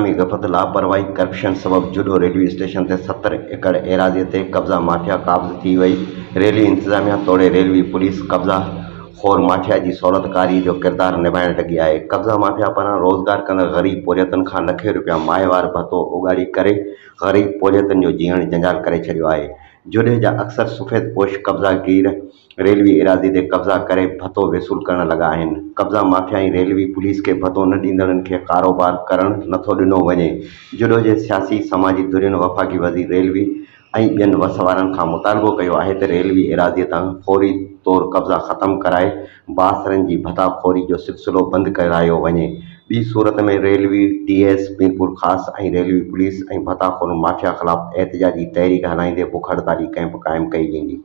इंतजामी गफ़लत लापरवाही करप्शन सबब जुडो railway station ते 70 एकड़ एराज़ीअ ते कब्ज़ा माफ़िया काबिज़ थी वई। रेलवे इंतजामिया तोड़े रेलवे पुलिस कब्ज़ा खोर माफ़िया जी सहूलियतकारी जो किरदार निभाइण लगी आहे। कब्ज़ा माफ़िया पारां रोज़गार कंदड़ ग़रीब पोलियतनि खां लखे रुपया माहिवार भत्तो उगाड़ी करे ग़रीब पोलियतनि जो जीअण जंजाल करे छॾियो आहे। जुडे जा अक्सर सफ़ेद पोश कब्ज़ागीर रेलवे एराज़ी ते कब्ज़ा करे भत्तो वसूल करण लॻा आहिनि। कब्ज़ा माफ़िया ऐं रेलवे पुलिस खे भत्तो न ॾींदड़नि खे कारोबार करण नथो ॾिनो वञे। जुडो जे सियासी समाजी धुरियुनि वफ़ाक़ी वज़ीर रेलवे ऐं ॿियनि वस वारनि खां मुतालबो कयो आहे त रेलवे एराज़ीअ तां फौरी तौर कब्ज़ा ख़तमु कराए बासरनि जी भत्ताखोरी जो सिलसिलो बंदि करायो वञे। ॿी सूरत में रेलवे डीएस मीरपुर ख़ासि ऐं रेलवे पुलिस ऐं भत्ताखोर माफ़िया ख़िलाफ़ एहतिजाजी तहरीक हलाईंदे बुख हड़ताली कैंप क़ाइमु कई वेंदी।